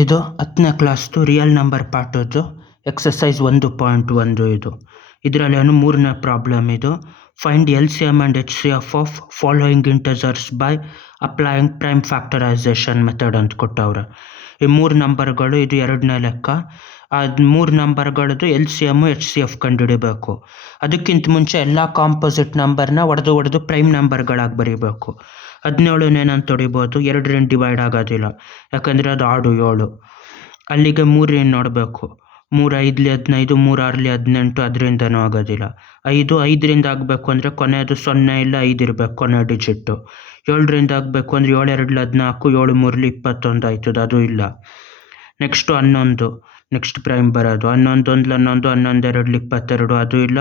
ಇದು 10ನೇ ಕ್ಲಾಸ್ದು ರಿಯಲ್ ನಂಬರ್ ಪಾಠದ್ದು ಎಕ್ಸಸೈಸ್ 1.1 ಇದು. ಇದರಲ್ಲಿ 3ನೇ ಪ್ರಾಬ್ಲಮ್ ಇದು. Find LCM and HCF of following integers by applying prime factorisation method ಅಂತ ಕೊಟ್ಟವ್ರೆ. ಈ 3 ನಂಬರ್ಗಳು, ಇದು 2ನೇ ಲೆಕ್ಕ. ಆ 3 ನಂಬರ್ಗಳದ್ದು LCM HCF ಕಂಡುಹಿಡಿಬೇಕು. ಅದಕ್ಕಿಂತ ಮುಂಚೆ ಎಲ್ಲ ಕಾಂಪೋಸಿಟ್ ನಂಬರ್ನ ಒಡೆದು ಪ್ರೈಮ್ ನಂಬರ್ಗಳಾಗಿ ಬರೀಬೇಕು. 17 ಏನಂತ ಹೊಡಿಬೋದು, 2ರಿಂದ ಡಿವೈಡ್ ಆಗೋದಿಲ್ಲ, ಯಾಕಂದರೆ ಅದು ಆಡು 7. ಅಲ್ಲಿಗೆ 3 ನೋಡಬೇಕು. 3 5ಲಿ 15, 3 6ಲಿ 18, ಅದರಿಂದನೂ ಆಗೋದಿಲ್ಲ. 5ರಿಂದ ಆಗಬೇಕು ಅಂದರೆ ಕೊನೆಯದು 0 ಇಲ್ಲ 5 ಇರಬೇಕು, ಕೊನೆ ಡಿಜಿಟ್ಟು. 7ರಿಂದ ಆಗಬೇಕು ಅಂದರೆ 7 2ಲಿ 14, 7 3ಲಿ 21 ಆಯ್ತದ, ಅದು ಇಲ್ಲ. ನೆಕ್ಸ್ಟು 11, ನೆಕ್ಸ್ಟ್ ಪ್ರೈಮ್ ಬರೋದು. 11 1ಲಿ 11, 11 2ಲಿ 22, ಅದು ಇಲ್ಲ.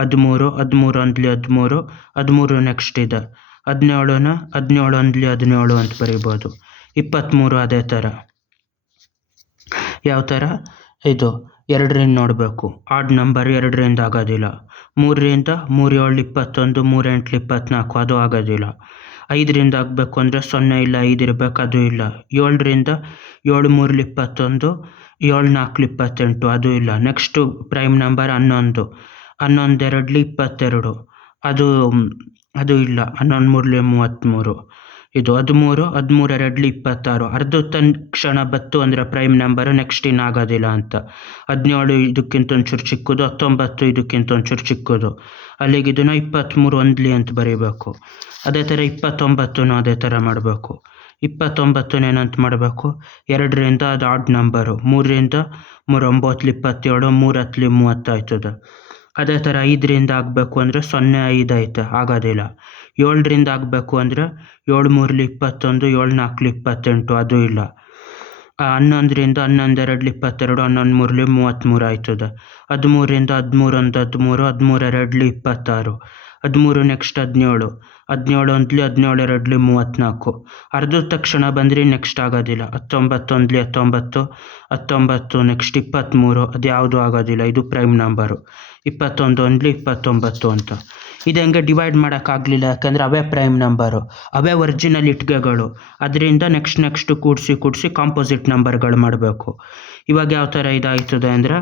13, 13 1ಲಿ 13, 13 ನೆಕ್ಸ್ಟ್ ಇದೆ. 17 1ಲಿ 17 ಅಂತ ಬರೀಬೋದು. 23 ಅದೇ ಥರ. ಯಾವ ಥರ? ಇದು 2ರಿಂದ ನೋಡಬೇಕು. ಆಡ್ ನಂಬರ್ 2ರಿಂದ ಆಗೋದಿಲ್ಲ. 3ರಿಂದ 3 7 21, 3 8 24, ಅದು ಆಗೋದಿಲ್ಲ. 5ರಿಂದ ಆಗಬೇಕು ಅಂದರೆ 0 ಇಲ್ಲ 5 ಇರಬೇಕು, ಅದು ಇಲ್ಲ. 7ರಿಂದ 7 3ಲಿ 21, 7 4ಲಿ 28, ಅದು ಇಲ್ಲ. ನೆಕ್ಸ್ಟು ಪ್ರೈಮ್ ನಂಬರ್ 11, 11 2ಲಿ 22, ಅದು ಇಲ್ಲ. 11 3ಲಿ 33, ಇದು 13, 13 2ಲಿ 26. ಅರ್ಧ ತಕ್ಷಣ ಬತ್ತು ಅಂದರೆ ಪ್ರೈಮ್ ನಂಬರು, ನೆಕ್ಸ್ಟ್ ಇನ್ನಾಗೋದಿಲ್ಲ ಅಂತ. 17 ಇದಕ್ಕಿಂತ ಒಂಚೂರು ಚಿಕ್ಕದು, 19 ಇದಕ್ಕಿಂತ ಒಂಚೂರು ಚಿಕ್ಕದು. ಅಲ್ಲಿಗೆ ಇದನ್ನು 23 1ಲಿ ಅಂತ ಬರೀಬೇಕು. ಅದೇ ಥರ 29 ಅದೇ ಥರ ಮಾಡಬೇಕು. 29 ಏನಂತ ಮಾಡಬೇಕು, 2ರಿಂದ ಅದು ಆಡ್ ನಂಬರು. 3ರಿಂದ 3 9ಲಿ 27, 3 10ಲಿ 30 ಆಯ್ತದೆ. ಅದೇ ಥರ 5ರಿಂದ ಆಗಬೇಕು ಅಂದರೆ 0 5 ಐತೆ, ಆಗೋದಿಲ್ಲ. 7ರಿಂದ ಆಗಬೇಕು ಅಂದರೆ 7 3ಲಿ 21, 7 4ಲಿ 28, ಅದು ಇಲ್ಲ. 11ರಿಂದ 11 2ಲಿ 22, 11 3ಲಿ 33 ಆಯ್ತದೆ. 13ರಿಂದ 13 1 13, 13 2ಲಿ 26, 13 ನೆಕ್ಸ್ಟ್ 17, 17 1ಲಿ 17 2ಲಿ 34. ಅರ್ಧ ತಕ್ಷಣ ಬಂದರೆ ನೆಕ್ಸ್ಟ್ ಆಗೋದಿಲ್ಲ. 19 1ಲಿ 19, 19 ನೆಕ್ಸ್ಟ್ 23, ಅದು ಯಾವುದೂ ಆಗೋದಿಲ್ಲ, ಇದು ಪ್ರೈಮ್ ನಂಬರು. 21 1ಲಿ 29 ಅಂತ. ಇದು ಹೆಂಗೆ ಡಿವೈಡ್ ಮಾಡೋಕ್ಕಾಗಲಿಲ್ಲ, ಯಾಕಂದರೆ ಅವೇ ಪ್ರೈಮ್ ನಂಬರು, ಅವೇ ಒರಿಜಿನಲ್ ಇಟ್ಗೆಗಳು. ಅದರಿಂದ ನೆಕ್ಸ್ಟ್ ಕೂಡಿಸಿ ಕಾಂಪೋಸಿಟ್ ನಂಬರ್ಗಳು ಮಾಡಬೇಕು. ಇವಾಗ ಯಾವ ಥರ ಇದಾಯ್ತದೆ ಅಂದರೆ,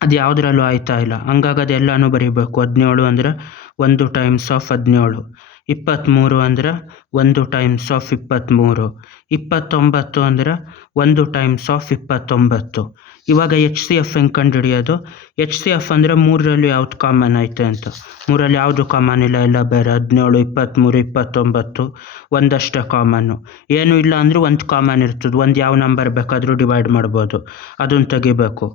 ಅದು ಯಾವುದ್ರಲ್ಲೂ ಆಯ್ತಾ ಇಲ್ಲ. ಹಂಗಾಗಿ ಅದೆಲ್ಲನೂ ಬರೀಬೇಕು. 17 ಅಂದರೆ 1 ಟೈಮ್ಸ್ ಆಫ್ 17, 23 ಅಂದರೆ 1 ಟೈಮ್ಸ್ ಆಫ್ 23, 29 ಅಂದರೆ 1 ಟೈಮ್ಸ್ ಆಫ್ 29. ಇವಾಗ HCF ಹೆಂಗೆ ಕಂಡುಹಿಡಿಯೋದು? HCF ಅಂದರೆ 3ರಲ್ಲಿ ಯಾವ್ದು ಕಾಮನ್ ಐತೆ ಅಂತ. 3ರಲ್ಲಿ ಯಾವುದು ಕಾಮನ್ ಇಲ್ಲ, ಎಲ್ಲ ಬೇರೆ. 17, 23, 29 ಒಂದಷ್ಟೇ ಕಾಮನ್ನು. ಏನೂ ಇಲ್ಲ ಅಂದರೆ ಒಂದು ಕಾಮನ್ ಇರ್ತದೆ. ಒಂದು ಯಾವ ನಂಬರ್ ಬೇಕಾದರೂ ಡಿವೈಡ್ ಮಾಡ್ಬೋದು, ಅದನ್ನು ತೆಗಿಬೇಕು.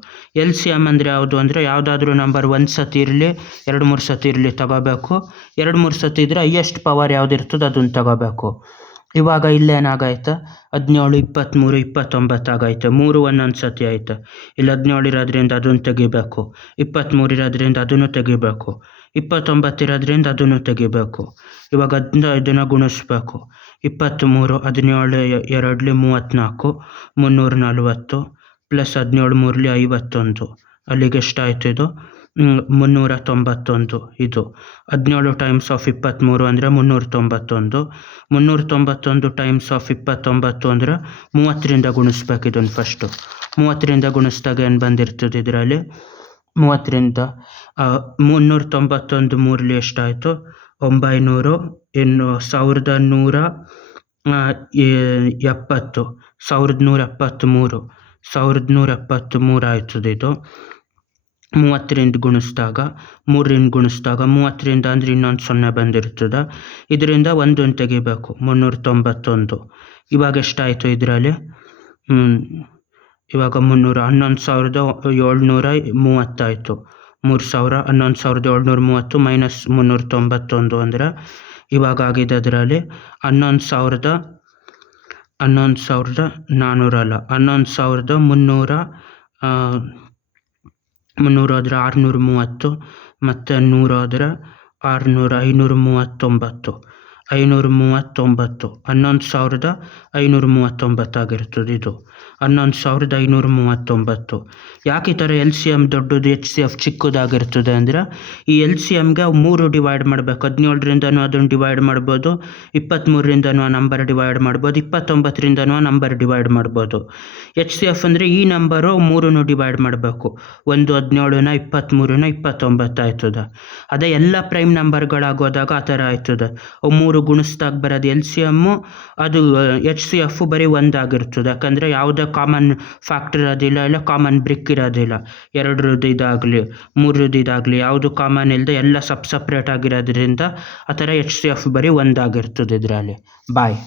LCM ಅಂದರೆ ಯಾವುದು ಅಂದರೆ, ಯಾವುದಾದ್ರೂ ನಂಬರ್ 1 ಸತಿ ಇರಲಿ 2 3 ಸತಿ ಇರಲಿ ತಗೋಬೇಕು. 2 3 ಸತಿ ಇದ್ದರೆ ಹೈಯೆಸ್ಟ್ ಪವರ್ ಯಾವ್ದು ಇರ್ತದೆ ಅದನ್ನು ತಗೋಬೇಕು. ಇವಾಗ ಇಲ್ಲೇನಾಗೈತೆ, 17 23 29 ಆಗೈತೆ. 3 ಒಂದೊಂದು ಸತಿ ಐತೆ. ಇಲ್ಲಿ 17 ಇರೋದ್ರಿಂದ ಅದನ್ನು ತೆಗಿಬೇಕು. 23 ಇರೋದ್ರಿಂದ ಅದನ್ನು ತೆಗಿಬೇಕು. 29 ಇರೋದ್ರಿಂದ ಅದನ್ನು ತೆಗಿಬೇಕು. ಇವಾಗ ಇದನ್ನು ಗುಣಿಸ್ಬೇಕು. 23 17 2ಲಿ 34, 340 ಪ್ಲಸ್ 17 3ಲಿ 51, ಅಲ್ಲಿಗೆ ಎಷ್ಟಾಯಿತು ಇದು? 391. ಇದು 17 ಟೈಮ್ಸ್ ಆಫ್ 23 ಅಂದರೆ 391. 391 ಟೈಮ್ಸ್ ಆಫ್ 29 ಅಂದರೆ 30ರಿಂದ ಗುಣಿಸ್ಬೇಕು. ಇದನ್ನು ಫಸ್ಟು 30ರಿಂದ ಗುಣಿಸಿದಾಗ ಏನು ಬಂದಿರ್ತದೆ ಇದರಲ್ಲಿ? 30ರಿಂದ 391 3ಲಿ ಎಷ್ಟಾಯಿತು? 900, 1170, 1173, 1173 ಆಯ್ತದೆ ಇದು. 30ರಿಂದ ಗುಣಿಸಿದಾಗ 3ರಿಂದ ಗುಣಿಸಿದಾಗ 30ರಿಂದ ಅಂದರೆ ಇನ್ನೊಂದು 0 ಬಂದಿರ್ತದೆ. ಇದರಿಂದ 1 ತೆಗಿಬೇಕು. 391. ಇವಾಗ ಎಷ್ಟಾಯಿತು ಇದರಲ್ಲಿ? ಇವಾಗ 11,730 ಆಯಿತು. 3000 11,730 ಮೈನಸ್ 391 ಅಂದರೆ ಇವಾಗ ಆಗಿದೆ ಅದರಲ್ಲಿ 11,400 ಅಲ್ಲ, 11,300, 300 ಹೋದರೆ 630, ಮತ್ತು 100 ಹೋದರೆ 600, 539. 539 11,539 ಆಗಿರ್ತದೆ. ಇದು 11,539. ಯಾಕೆ ಈ ಥರ ಎಲ್ ಸಿ ಎಮ್ ದೊಡ್ಡದು ಎಚ್ ಸಿ ಎಫ್ ಚಿಕ್ಕದಾಗಿರ್ತದೆ ಅಂದರೆ, ಈ ಎಲ್ ಸಿ ಎಮ್ಗೆ 3 ಡಿವೈಡ್ ಮಾಡಬೇಕು. 17ರಿಂದನೂ ಅದನ್ನು ಡಿವೈಡ್ ಮಾಡ್ಬೋದು, 23ರಿಂದನೂ ಆ ನಂಬರ್ ಡಿವೈಡ್ ಮಾಡ್ಬೋದು, 29ರಿಂದನೂ ಆ ನಂಬರ್ ಡಿವೈಡ್ ಮಾಡ್ಬೋದು. ಎಚ್ ಸಿ ಎಫ್ ಅಂದರೆ ಈ ನಂಬರು 3 ಡಿವೈಡ್ ಮಾಡಬೇಕು. 1 17ನ 23ನ 29 ಆಯ್ತದೆ. ಅದೇ ಎಲ್ಲ ಪ್ರೈಮ್ ನಂಬರ್ಗಳಾಗೋದಾಗ ಆ ಥರ ಆಯ್ತದೆ. ಅವು 3 ಗುಣಿಸ್ದಾಗ ಬರೋದು ಎಲ್ ಸಿ ಎಮ್ಮು, ಅದು ಎಚ್ ಸಿ ಎಫ್ ಬರೀ 1 ಆಗಿರ್ತದೆ. ಯಾಕಂದರೆ ಯಾವುದೇ ಕಾಮನ್ ಫ್ಯಾಕ್ಟರ್ ಇರೋದಿಲ್ಲ, ಇಲ್ಲ ಕಾಮನ್ ಬ್ರಿಕ್ ಇರೋದಿಲ್ಲ. 2ರದ್ದು ಇದಾಗಲಿ 3ರದ್ದು ಇದಾಗಲಿ ಯಾವುದು ಕಾಮನ್ ಇಲ್ಲದೆ ಎಲ್ಲ ಸಪ್ರೇಟ್ ಆಗಿರೋದ್ರಿಂದ ಆ ಥರ ಎಚ್ ಸಿ ಎಫ್ ಬರೀ 1 ಆಗಿರ್ತದೆ ಇದರಲ್ಲಿ. ಬಾಯ್.